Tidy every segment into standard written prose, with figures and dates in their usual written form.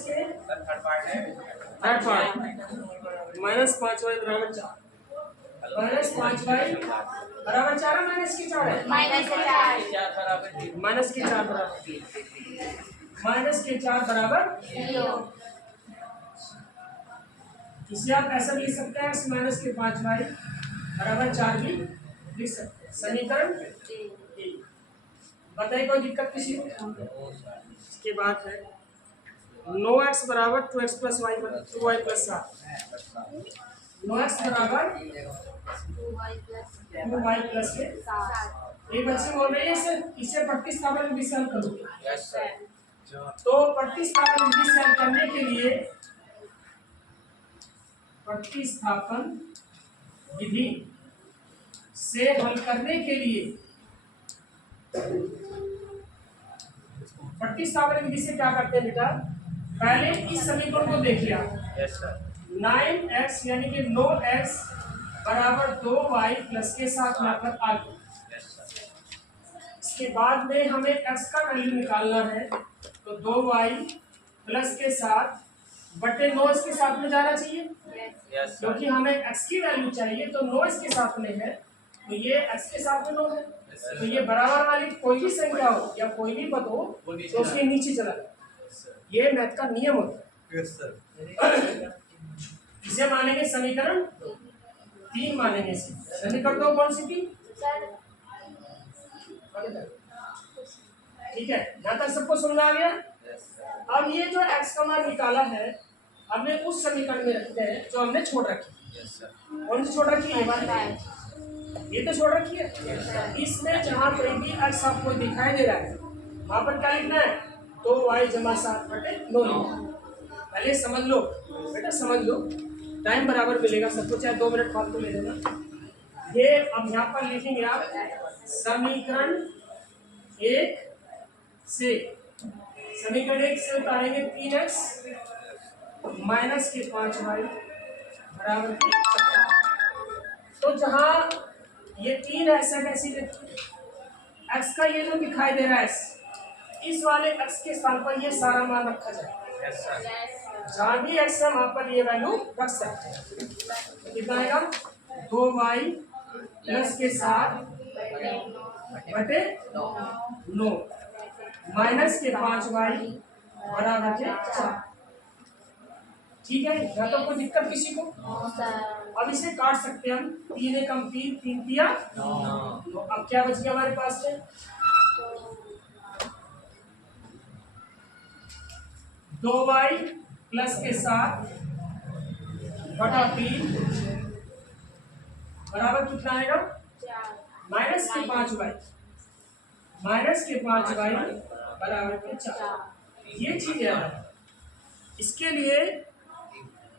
Third part -5y बराबर 4, -5y बराबर 4 है, माइनस के 4 है, माइनस के 4 बराबर इसे आप ऐसा लिख सकते हैं, -5y बराबर 4 भी लिख सकते हैं। समीकरण बताइए, कोई दिक्कत किसी को? इसके बाद है नो एक्स बराबर 2x plus y 2y plus 7, नो एक्स बराबर 2y प्लस के। एक बच्चे बोल रहे हैं इसे प्रतिस्थापन विधि से हल करो। तो प्रतिस्थापन विधि से हल करने के लिए, प्रतिस्थापन विधि से हल करने के लिए, प्रतिस्थापन विधि से क्या करते हैं बेटा, पहले इस समीकरण को देख लिया। 9x यानी कि 9x बराबर 2y प्लस के साथ लाकर आगे। इसके बाद में हमें x का वैल्यू निकालना है, तो 2y प्लस के साथ बटे 9 इसके साथ में जाना चाहिए, क्योंकि हमें x की वैल्यू चाहिए, तो 9 इसके साथ में है, तो ये x के साथ में 9 है, तो ये बराबर वाली कोई भी संख्या हो या कोई भी पद हो तो उसके नीचे चला जाए। ये मैथ का नियम होता है। इसे मानेंगे समीकरण 3 मानेंगे। समीकरण 2 कौन सी थी? ठीक है, यहाँ तक सबको समझ आ गया। अब ये जो x का मान निकाला है, हमें उस समीकरण में रखते हैं जो हमने छोड़ रखी। कौन सी छोड़ रखी है? ये तो छोड़ रखी है। इसमें जहाँ कोई भी x आपको दिखाई दे रहा है, वहाँ पर क्या लिखना है? 2y जमा 7 बटे 9। पहले समझ लो बेटा, समझ लो, टाइम बराबर मिलेगा सबको, चाहे 2 मिनट फालतू ले लेना। ये अब यहाँ पर लिखेंगे आप समीकरण 1 से, समीकरण 1 से उतारेंगे 3x माइनस के 5y बराबर 4। तो जहाँ ये 3 ऐसा कैसी x का ये जो दिखाई दे रहा है, इस वाले x के स्थान पर ये सारा मान रखा जाए। जहाँ भी x है वहाँ पर ये वैल्यू रख सकते हैं। कितना आएगा? 2y प्लस के 7 बटे 9 माइनस के 5y बराबर के 4। ठीक है, यहाँ तो कोई दिक्कत किसी को? अब इसे काट सकते हैं हम, 3 एकम 3, 3 तिया 9। तो अब क्या बच गया हमारे पास से? 2y प्लस के 7 बटा 3 बराबर कितना आएगा? माइनस के 5y बराबर के 4। ये चीज है। इसके लिए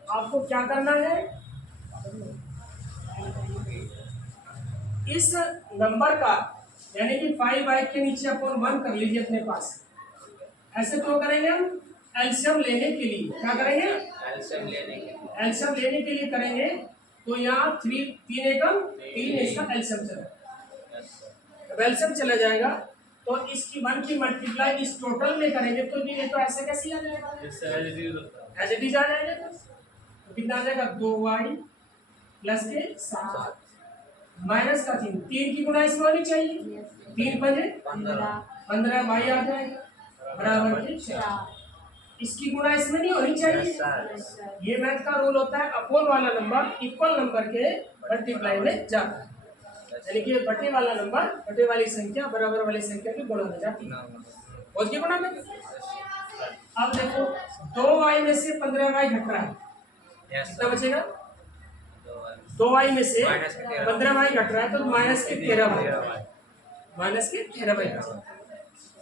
आपको क्या करना है? इस नंबर का यानी कि 5y के नीचे अपन 1 कर लीजिए अपने पास। ऐसे तो करेंगे हम एलसीएम लेने के लिए। क्या करेंगे? एलसीएम लेने के लिए करेंगे। तो यहाँ 3 एकम 3 इसका एलसीएम चला, जब एलसीएम चला जाएगा तो इसकी 1 की मल्टीप्लाई इस टोटल में करेंगे, तो ये तो ऐसे कैसे आ जाएगा? ऐसे भी जा जाएगा। तो कितना आ जाएगा? 2y प्लस के 7 माइनस का 3 की गुणा इसमें होनी चाहिए, 3 बजे 15y आ जाएगा बराबर के 4। इसकी गुणा इसमें नहीं होनी चाहिए। ये मैथ का रूल होता है, अपोन वाला नंबर इक्वल नंबर के मल्टीप्लाई में जाता है, यानी कि बटे वाला नंबर बटे वाली संख्या बराबर वाली संख्या की गुणा में जाती है। पहुंच गए गुणा में? अब देखो 2y में से 15y घट रहा है, कितना बचेगा? 2y में से 15y घट रहा है, तो माइनस के 13y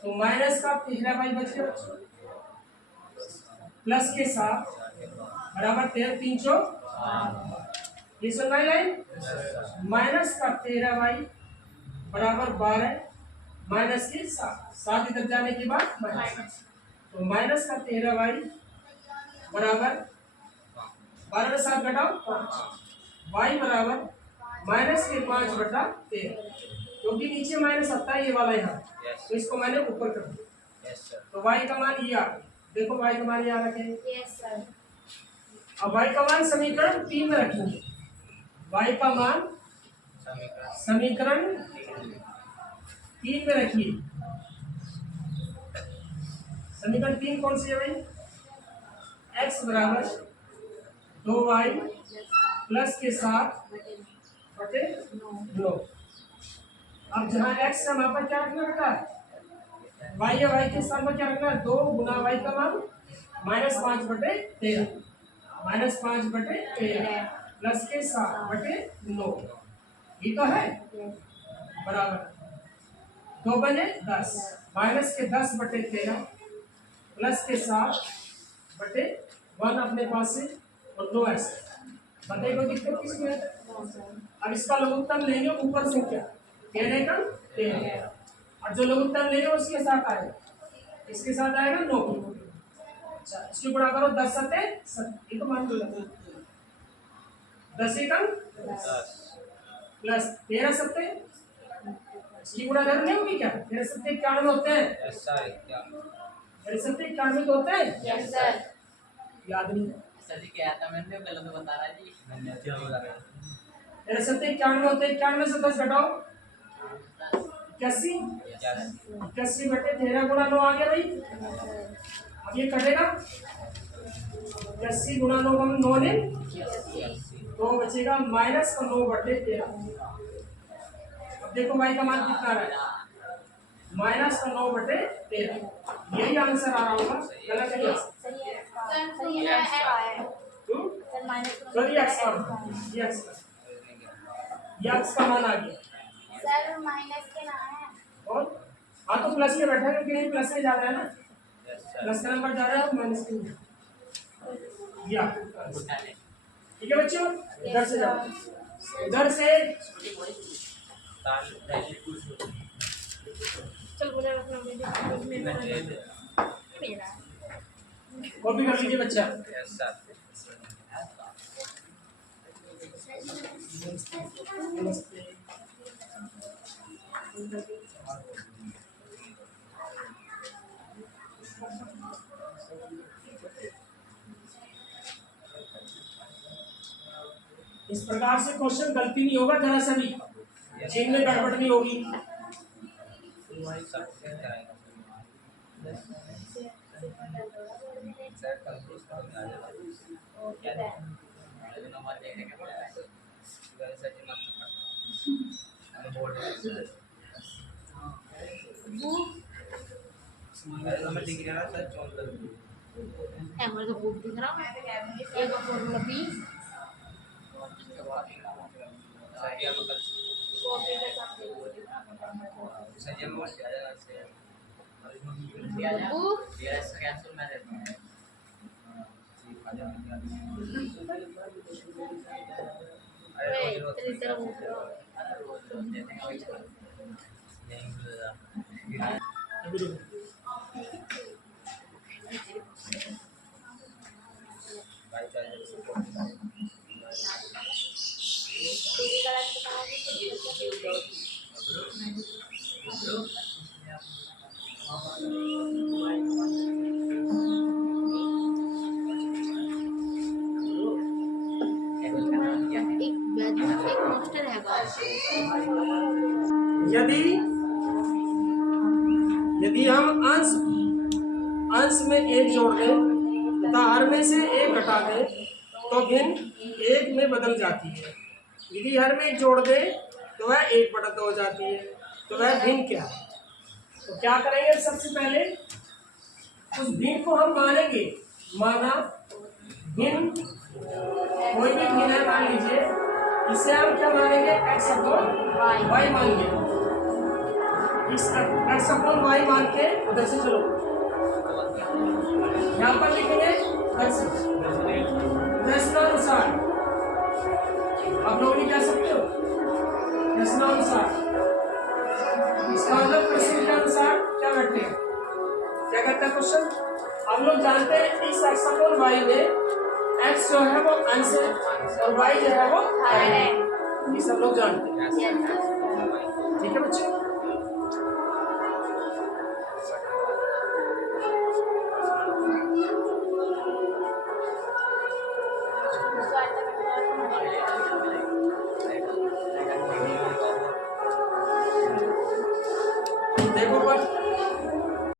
तो माइनस का 13y बच गया, प्लस के 7 बराबर 13 3 चौक, ये सुन लाइन, माइनस का 13y बराबर 12 माइनस के 7 इधर जाने के बाद माइनस, तो माइनस का 13y बराबर 12 में 7 घटाओ 5, y बराबर माइनस के 5 बटा 13, क्योंकि नीचे माइनस आता है ये वाला यहाँ, तो इसको मैंने ऊपर कर दिया, तो y का मान ये आ गया। देखो y का मान यहाँ रखें। Yes sir. अब y का मान समीकरण 3 में रखेंगे। y का मान समीकरण 3 में रखिए। समीकरण 3 कौन सी है भाई? x बराबर 2y प्लस के साथ बटे 9। अब जहाँ x है वहाँ पर क्या रखना बेटा? y है, y के स्थान पर क्या रखना है? 2 गुना y का मान -5 बटे 13, -5 बटे 13 प्लस के 7 बटे 9। ये तो है बराबर 2 बने 10, माइनस के 10 बटे 13 प्लस के 7 बटे 1 अपने पास से और 2 ऐसे। बताइए कोई दिक्कत किसमें है? अब इसका लघुत्तम लेंगे ऊपर से क्या 13 का 13, और जो लघुत्तम लेंगे उसके साथ आएगा, इसके साथ आएगा 9। अच्छा इसकी गुणा करो 10 सत्ते 70, ये तो मान लो 10 एकम 10 प्लस 13 सत्ते, इसकी गुणा करनी होगी क्या? 13 सत्ते 91 होते हैं। 13 सत्ते 91 तो होते हैं। Yes sir. याद नहीं सर जी क्या था मैंने पहले तो बता रहा जी। 13 सत्ते 91 होते हैं। 91 से 10 घटाओ 81, 81 बटे 13 गुणा 9 आ गया भाई। अब ये कटेगा 81 गुणा 9 का 9 ने तो बचेगा माइनस का 9 बटे 13। अब देखो भाई का मान कितना आ रहा है? माइनस का 9 बटे 13। यही आंसर आ रहा होगा, गलत नहीं है। सर ये x का मान आ गया। सर माइनस के ना है और हाँ तो प्लस में बैठा है क्योंकि नहीं प्लस में जा रहा है ना, प्लस का नंबर जा रहा है माइनस के या। ठीक है बच्चों, इधर से जाओ, इधर से चल बोले अपना मेरा कॉपी कर लीजिए बच्चा। नमस्ते। इस प्रकार से क्वेश्चन गलती नहीं होगा जरा सा भी, चेन में गड़बड़ नहीं होगी। हमारे तो बुक दिख रहा है एक फॉर्मूला पी यदि यदि हम अंश में एक जोड़ दें तथा हर में से एक घटा दें तो भिन्न एक में बदल जाती है। यदि हर में एक जोड़ दें तो वह 1/2 हो जाती है। तो वह भिन्न क्या है? तो क्या करेंगे? सबसे पहले उस भिन्न को हम मानेंगे। माना भिन्न कोई भी भिन्न है, मान लीजिए इसे हम क्या मानेंगे? x अपॉन y मानेंगे। इस x अपॉन y मान के उधर से चलो, यहाँ पर लिखेंगे प्रश्नानुसार। आप लोग नहीं कह सकते हो प्रश्नानुसार, इसका मतलब प्रश्न के अनुसार क्या करते हैं, क्या करता है क्वेश्चन। हम लोग जानते हैं इस x अपॉन y में x जो है वो अंश है और y जो है वो हर है, ये सब लोग जानते हैं। ठीक है बच्चे। आइडिया